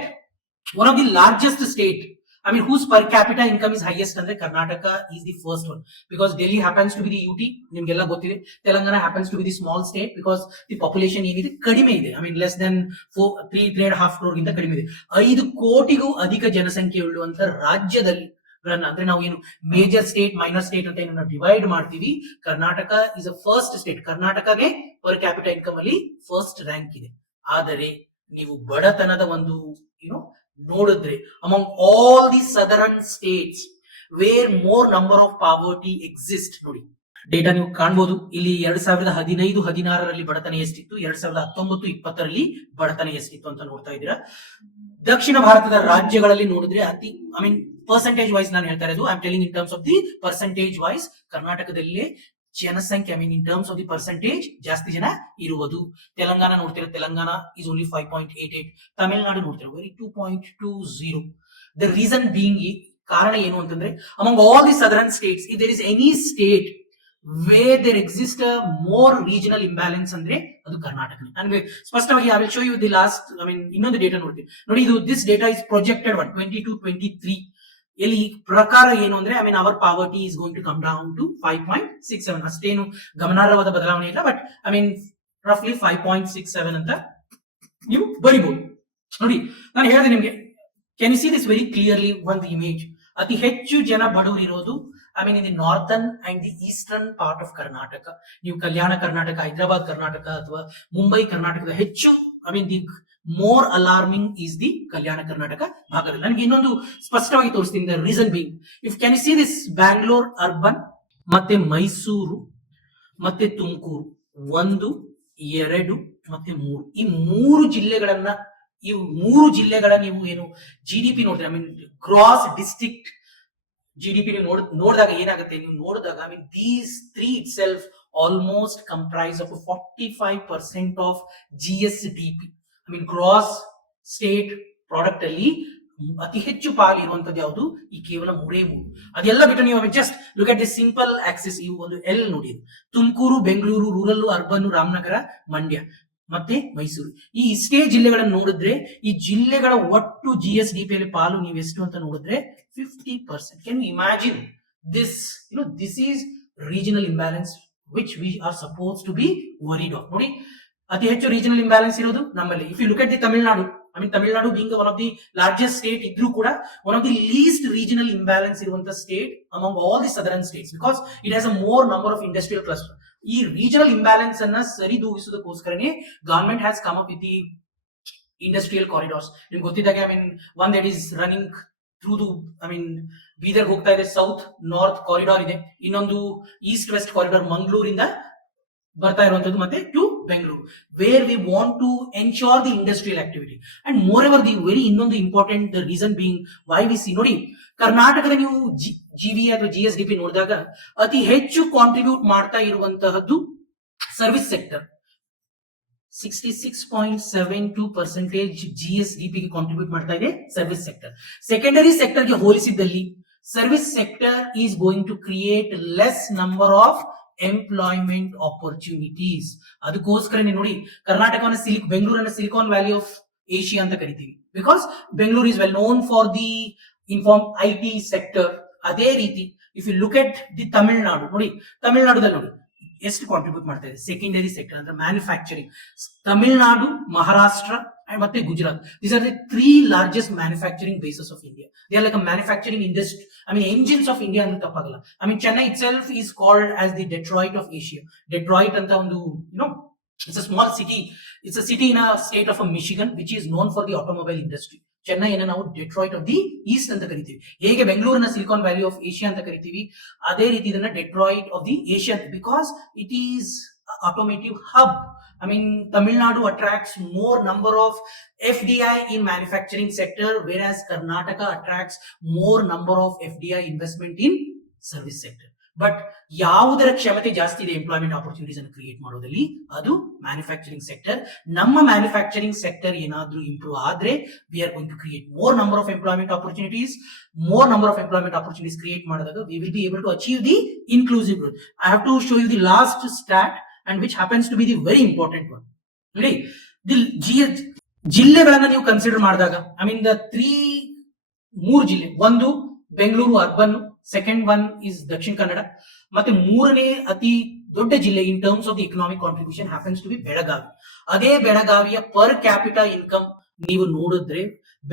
one of the largest state, I mean, whose per capita income is highest ಅಂದ್ರೆ Karnataka is the first one, because Delhi happens to be the UT, ನಿಮ್ಗೆಲ್ಲ ಗೊತ್ತಿದೆ. Telangana happens to be the small state because the population ಏನಿದೆ ಕಡಿಮೆ ಇದೆ. I mean, less than 3.5 crore ಗಿಂತ ಕಡಿಮೆ ಇದೆ. 5 ಕೋಟಿಗೂ ಅಧಿಕ ಜನಸಂಖ್ಯೆ ಉಳ್ಳುವಂತ ರಾಜ್ಯದಲ್ಲಿ, ಅಂದ್ರೆ ನಾವು ಏನು ಮೇಜರ್ ಸ್ಟೇಟ್ ಮೈನರ್ ಸ್ಟೇಟ್ ಅಂತ ಏನು ಡಿವೈಡ್ ಮಾಡ್ತೀವಿ, Karnataka is a first state. ಕರ್ನಾಟಕಗೆ ಪರ್ ಕ್ಯಾಪಿಟಲ್ ಇನ್ಕಮ್ ಅಲ್ಲಿ ಫಸ್ಟ್ ರ್ಯಾಂಕ್ ಇದೆ. ಆದರೆ ನೀವು ಬಡತನದ ಒಂದು ನೋಡಿದ್ರೆ, among all the southern states where more number of poverty exist, ನೋಡಿ ಡೇಟಾ ನೀವು ಕಾಣಬಹುದು ಇಲ್ಲಿ. 2015-16ರಲ್ಲಿ ಬಡತನ ಎಷ್ಟಿತ್ತು, 2019-20ರಲ್ಲಿ ಬಡತನ ಎಷ್ಟಿತ್ತು ಅಂತ ನೋಡ್ತಾ ಇದ್ದೀರಾ. ದಕ್ಷಿಣ ಭಾರತದ ರಾಜ್ಯಗಳಲ್ಲಿ ನೋಡಿದ್ರೆ ಐ ಮೀನ್ ಪರ್ಸೆಂಟೇಜ್ ವೈಸ್ ನಾನು ಹೇಳ್ತಾ ಇರೋದು, I am telling in terms of the percentage wise, ಕರ್ನಾಟಕದಲ್ಲೇ ಜನಸಂಖ್ಯೆ, I mean in terms of the percentage ಜಾಸ್ತಿ ಜನ ಇರುವುದು. ತೆಲಂಗಾಣ ನೋಡ್ತೀರಾ, ತೆಲಂಗಾಣ ಇಸ್ ಓನ್ಲಿ 5.88. ತಮಿಳುನಾಡು ನೋಡ್ತೀರಾ ಬರೀ 2.20. ದ ರೀಸನ್ ಬೀಯಿಂಗ್, ಕಾರಣ ಏನು ಅಂತಂದ್ರೆ, among all the southern states, if there is any state where there exist more regional imbalance ಅಂದ್ರೆ ಅದು ಕರ್ನಾಟಕ. ನನಗೆ ಸ್ಪಷ್ಟವಾಗಿ I will show you the last, I mean ಇನ್ನೊಂದು ಡೇಟಾ ನೋಡ್ತೀವಿ ನೋಡಿ. ಇದು ದಿಸ್ ಡೇಟಾ ಇಸ್ ಪ್ರೊಜೆಕ್ಟೆಡ್ 22-23. ಇಲ್ಲಿ ಪ್ರಕಾರ ಏನು ಅಂದ್ರೆ, I mean our poverty is going to come down to 5.67. ಅಷ್ಟೇನು ಗಮನಾರ್ಹವಾದ ಬದಲಾವಣೆ ಇಲ್ಲ, ಬಟ್ ಐ ಮೀನ್ ರಫ್ಲಿ 5.67 ಅಂತ ನೀವು ಬರಿಬಹುದು. ನೋಡಿ, ನಾನು ಹೇಳಿದೆ ನಿಮ್ಗೆ, can you see this very clearly ಒಂದು ಇಮೇಜ್. ಅತಿ ಹೆಚ್ಚು ಜನ ಬಡವರು ಇರೋದು, I mean in the northern and the eastern part of Karnataka. ನೀವು ಕಲ್ಯಾಣ ಕರ್ನಾಟಕ, ಹೈದರಾಬಾದ್ ಕರ್ನಾಟಕ ಅಥವಾ ಮುಂಬೈ ಕರ್ನಾಟಕದ ಹೆಚ್ಚು, I mean the more alarming is the Kalyana Karnataka ಭಾಗದಲ್ಲಿ. ನನಗೆ ಇನ್ನೊಂದು ಸ್ಪಷ್ಟವಾಗಿ ತೋರಿಸ್ತೀನಿ. The reason being, if can you see this Bangalore urban, ಮತ್ತೆ ಮೈಸೂರು, ಮತ್ತೆ ತುಮಕೂರು, 1, 2 ಮತ್ತೆ 3, ಈ 3 ಜಿಲ್ಲೆಗಳನ್ನ, ಈ 3 ಜಿಲ್ಲೆಗಳ ನೀವು ಏನು GDP ನೋಡಿದ್ರೆ, I mean gross district GDP ನೀವು ನೋಡಿದಾಗ ಏನಾಗುತ್ತೆ, ನೀವು ನೋಡಿದಾಗ, I mean these 3 itself almost comprise of 45% of GSDP. I mean gross state product ಅಲ್ಲಿ ಅತಿ ಹೆಚ್ಚು ಪಾಲು ಇರುವಂತದ್ದು ಯಾವುದು ಈ ಕೇವಲ 3 ಅದೆಲ್ಲ ಬಿಟ್ಟು ನೀವು just look at the simple Axis. ಇವು ಒಂದು ಎಲ್ ನೋಡಿ, ತುಮಕೂರು, ಬೆಂಗಳೂರು, ರೂರಲ್, ಅರ್ಬನ್, ರಾಮನಗರ, ಮಂಡ್ಯ ಮತ್ತೆ ಮೈಸೂರು. ಈ ಇಷ್ಟೇ ಜಿಲ್ಲೆಗಳನ್ನು ನೋಡಿದ್ರೆ ಈ ಜಿಲ್ಲೆಗಳ ಒಟ್ಟು GSDP ಅಲ್ಲಿ ಪಾಲು ನೀವು ಎಷ್ಟು ಅಂತ ನೋಡಿದ್ರೆ 50%. Can you imagine this? This is regional imbalance which we are suppose to be worried of. ನೋಡಿ, ಅತಿ ಹೆಚ್ಚು ರೀಜನಲ್ ಇಂಬ್ಯಾಲೆನ್ಸ್ ಇರೋದು ನಮ್ಮಲ್ಲಿ. If you look at the Tamil Nadu, Tamil Nadu being one of the largest state ಇದ್ರೂ ಕೂಡ one of the least regional imbalance ಇರುವಂತ state among all the southern states because it has a more number of industrial cluster. ಈ regional imbalance ಅನ್ನ ಸರಿದೂಗಿಸೋದಕ್ಕೋಸ್ಕರನೇ government has come up with the industrial corridors. ನಿಮ್ಗೆ ಗೊತ್ತಿದ್ದಾಗೆ one that is running through the Bidar ಹೋಗ್ತಾ ಇದೆ, ಸೌತ್ ನಾರ್ತ್ ಕಾರಿಡಾರ್ ಇದೆ, ಇನ್ನೊಂದು ಈಸ್ಟ್ ವೆಸ್ಟ್ ಕಾರಿಡಾರ್ ಮಂಗಳೂರಿಂದ ಬರ್ತಾ ಇರುವಂತದ್ದು ಮತ್ತೆ to Bengaluru, where we want to ensure the industrial activity and moreover the very ಇನ್ನೊಂದು important the reason being why we see. ನೋಡಿ, ಕರ್ನಾಟಕದ ನೀವು GV ಅಥವಾ GSDP ನೋಡಿದಾಗ ಅತಿ ಹೆಚ್ಚು ಕಾಂಟ್ರಿಬ್ಯೂಟ್ ಮಾಡ್ತಾ ಇರುವಂತಹದ್ದು ಸರ್ವಿಸ್ ಸೆಕ್ಟರ್. 66.72% GSDP ಗೆ ಕಾಂಟ್ರಿಬ್ಯೂಟ್ ಮಾಡ್ತಾ ಇದೆ ಸರ್ವಿಸ್ ಸೆಕ್ಟರ್. ಸೆಕೆಂಡರಿ ಸೆಕ್ಟರ್ಗೆ ಹೋಲಿಸಿದಲ್ಲಿ service sector is going to create less number of employment opportunities. ಅದಕ್ಕೋಸ್ಕರನೇ ನೋಡಿ, ಕರ್ನಾಟಕವನ್ನ ಬೆಂಗಳೂರನ್ನ ಸಿಲಿಕಾನ್ ವ್ಯಾಲಿ ಆಫ್ ಏಷ್ಯಾ ಅಂತ ಕರಿತೀವಿ because Bengaluru is well known for the IT sector. ಅದೇ ರೀತಿ if you look at the Tamil Nadu, ನೋಡಿ ತಮಿಳುನಾಡುದಲ್ಲಿ ನೋಡಿ ಎಷ್ಟು ಕಾಂಟ್ರಿಬ್ಯೂಟ್ ಮಾಡ್ತಾ ಇದೆ ಸೆಕೆಂಡರಿ ಸೆಕ್ಟರ್ ಅಂದ್ರೆ ಮ್ಯಾನುಫ್ಯಾಕ್ಚರಿಂಗ್. ತಮಿಳುನಾಡು, ಮಹಾರಾಷ್ಟ್ರ ಮತ್ತೆ Gujarat, these are the 3 largest manufacturing bases of India. They are like a manufacturing industry, engines of India ಅಂದ್ರೆ ತಪ್ಪಾಗಲ್ಲ. Chennai itself is called as the Detroit of Asia. Detroit ಅಂತ ಒಂದು it's a small city, it's a city in a state of Michigan which is known for the automobile industry. Chennai ಅನ್ನ ನಾವು ಡೆಟ್ರಾಯ್ಟ್ ಆಫ್ ದಿ ಈಸ್ಟ್ ಅಂತ ಕರಿತೀವಿ. ಹೇಗೆ ಬೆಂಗಳೂರಿನ ಸಿಲಿಕಾನ್ ವ್ಯಾಲಿ ಆಫ್ ಏಷ್ಯಾ ಅಂತ ಕರಿತೀವಿ, ಅದೇ ರೀತಿ ಇದನ್ನ Detroit of the Asia because it is automotive hub. Tamil Nadu attracts more number of FDI in manufacturing sector, whereas Karnataka attracts more number of FDI investment in service sector. But ಯಾವುದರ ಕ್ಷಮತೆ ಜಾಸ್ತಿ ಇದೆ ಎಂಪ್ಲಾಯ್ಮೆಂಟ್ ಆಪರ್ಚುನಿಟೀಸ್ ಅನ್ನು ಕ್ರಿಯೇಟ್ ಮಾಡೋದಲ್ಲಿ, ಅದು ಮ್ಯಾನುಫ್ಯಾಕ್ಚರಿಂಗ್ ಸೆಕ್ಟರ್. ನಮ್ಮ ಮ್ಯಾನುಫ್ಯಾಕ್ಚರಿಂಗ್ ಸೆಕ್ಟರ್ ಏನಾದ್ರೂ ಇಂಪ್ರೂವ್ ಆದ್ರೆ we are going to create more number of employment opportunities. More number of employment opportunities create ಮಾಡಿದಾಗ we will be able to achieve the inclusive growth. I have to show you the last stat and which happens to be the very important one. ನೋಡಿ, ಜಿಲ್ಲೆಗಳನ್ನ ನೀವು ಕನ್ಸಿಡರ್ ಮಾಡಿದಾಗ ಮೂರು ಜಿಲ್ಲೆ, ಒಂದು Bengaluru urban, second one is Dakshina Kannada, ಮತ್ತೆ ಮೂರನೇ ಅತಿ ದೊಡ್ಡ ಜಿಲ್ಲೆ in terms of the economic contribution happens to be Belagavi. ಅದೇ ಬೆಳಗಾವಿಯ ಪರ್ ಕ್ಯಾಪಿಟಾ ಇನ್ಕಮ್ ನೀವು ನೋಡಿದ್ರೆ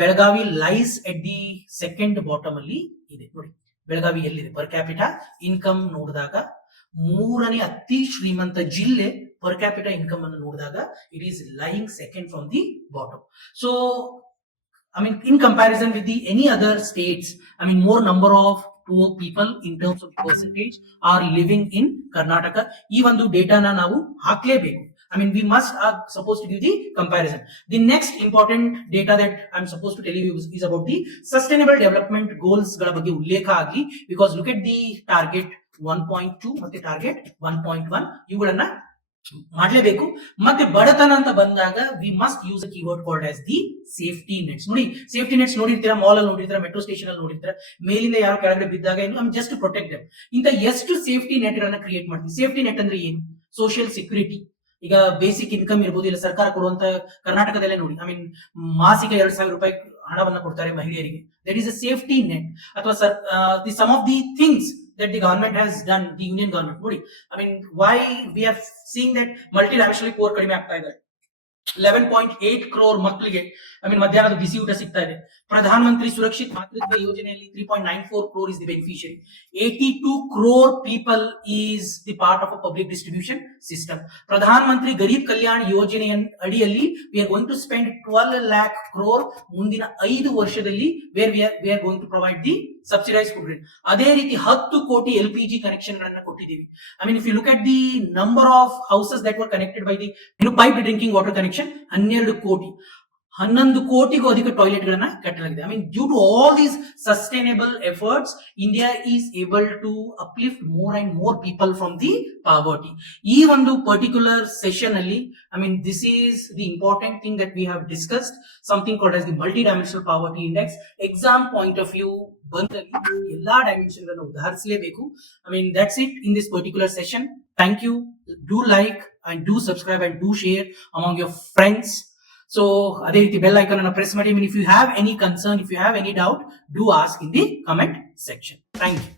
Belagavi lies at the second bottom ಅಲ್ಲಿ ಇದೆ. ನೋಡಿ ಬೆಳಗಾವಿ ಎಲ್ಲಿದೆ ಪರ್ ಕ್ಯಾಪಿಟಾ ಇನ್ಕಮ್ ನೋಡಿದಾಗ, ಮೂರನೇ ಅತಿ ಶ್ರೀಮಂತ ಜಿಲ್ಲೆ ಪರ್ ಕ್ಯಾಪಿಟಾ ಇನ್ಕಮ್ ಅನ್ನು ನೋಡಿದಾಗ it is lying second from the bottom. So in comparison with the any other states, more number of poor people in terms of percentage are living in Karnataka. ಈ ಒಂದು ಡೇಟಾನ ನಾವು ಹಾಕ್ಲೇಬೇಕು. we must are supposed to give the comparison. The next important data that I'm supposed to tell you is about the sustainable development goals ಗಳ ಬಗ್ಗೆ ಉಲ್ಲೇಖ ಆಗಿ, because look at the target 1.2 ಮತ್ತೆ ಟಾರ್ಗೆಟ್ 1.1 ಇವುಗಳನ್ನ ಮಾಡಲೇಬೇಕು. ಮತ್ತೆ ಬಡತನ ಅಂತ ಬಂದಾಗ we must use a keyword called as the safety nets. ನೋಡಿ ಸೇಫ್ಟಿ ನೆಟ್ಸ್ ನೋಡಿರ್ತೀರಾ, ಮಾಲ್ ಅಲ್ಲಿ ನೋಡಿರ್ತೀರಾ, ಮೆಟ್ರೋ ಸ್ಟೇಷನ್ ಅಲ್ಲಿ ನೋಡಿರ್ತೀರಾ, ಮೇಲಿಂದ ಯಾರು ಕೆಳಗಡೆ ಬಿದ್ದಾಗ ಜಸ್ಟ್ ಟು ಪ್ರೊಟೆಕ್ಟ್ ದೆಮ್. ಇಂತ ಎಷ್ಟು ಸೇಫ್ಟಿ ನೆಟ್ ಗಳನ್ನ ಕ್ರಿಯೇಟ್ ಮಾಡ್ತೀವಿ. ಸೇಫ್ಟಿ ನೆಟ್ ಅಂದ್ರೆ ಏನು? Social security. ಈಗ ಬೇಸಿಕ್ ಇನ್ಕಮ್ ಇರ್ಬೋದು, ಇಲ್ಲ ಸರ್ಕಾರ ಕೊಡುವಂತ ಕರ್ನಾಟಕದಲ್ಲೇ ನೋಡಿ ಮಾಸಿಕ 2,000 ರೂಪಾಯಿ ಹಣವನ್ನ ಕೊಡ್ತಾರೆ ಮಹಿಳೆಯರಿಗೆ. That is a safety net. ಅಥವಾ the some of the things that the government has done, the union government. ನೋಡಿ why we are seeing that multilaterally poor ಕಡಿಮೆ ಆಗ್ತಾ ಇದೆ. 11.8 crore ಮಕ್ಕಳಿಗೆ ಮಧ್ಯಾಹ್ನದ ಬಿಸಿ ಊಟ ಸಿಗ್ತಾ ಇದೆ. ಪ್ರಧಾನ ಮಂತ್ರಿ ಸುರಕ್ಷಿತ ಮಾತೃತ್ವ ಯೋಜನೆಯಲ್ಲಿ 3.94 crore is the beneficiary. 82 crore people is the part of a public distribution system. Pradhan Mantri Garib Kalyan ಯೋಜನೆಯ ಅಡಿಯಲ್ಲಿ we are going to spend 12 lakh crore ಮುಂದಿನ 5 ವರ್ಷದಲ್ಲಿ where we are going to provide the subsidized food grain. ಅದೇ ರೀತಿ 10 ಕೋಟಿ LPG ಕನೆಕ್ಷನ್ ಗಳನ್ನ ಕೊಟ್ಟಿದ್ದೀವಿ. if you look at the number of houses that were connected by the piped drinking water connection, 12 ಕೋಟಿ. 11 ಕೋಟಿಗೂ ಅಧಿಕ ಟಾಯ್ಲೆಟ್ ಗಳನ್ನ ಕಟ್ಟಲಾಗಿದೆ. I mean due to all these sustainable efforts India is able to uplift more and more people from the poverty. ಈ ಒಂದು ಪರ್ಟಿಕ್ಯುಲರ್ ಸೆಷನ್ ಅಲ್ಲಿ I mean this is the important thing that we have discussed, something called as the multi dimensional poverty index. Exam point of view ಬಂದಲ್ಲಿ ಎಲ್ಲಾ ಡೈಮೆನ್ಷನ್ ಗಳನ್ನು ಉದಾಹರಿಸಲೇಬೇಕು. I mean that's it in this particular session. Thank you. Do like and do subscribe and do share among your friends. So ಅದೇ ರೀತಿ ಬೆಲ್ ಐಕಾನ್ ಅನ್ನು ಪ್ರೆಸ್ ಮಾಡಿ. If you have any concern, if you have any doubt, do ask in the comment section. Thank you.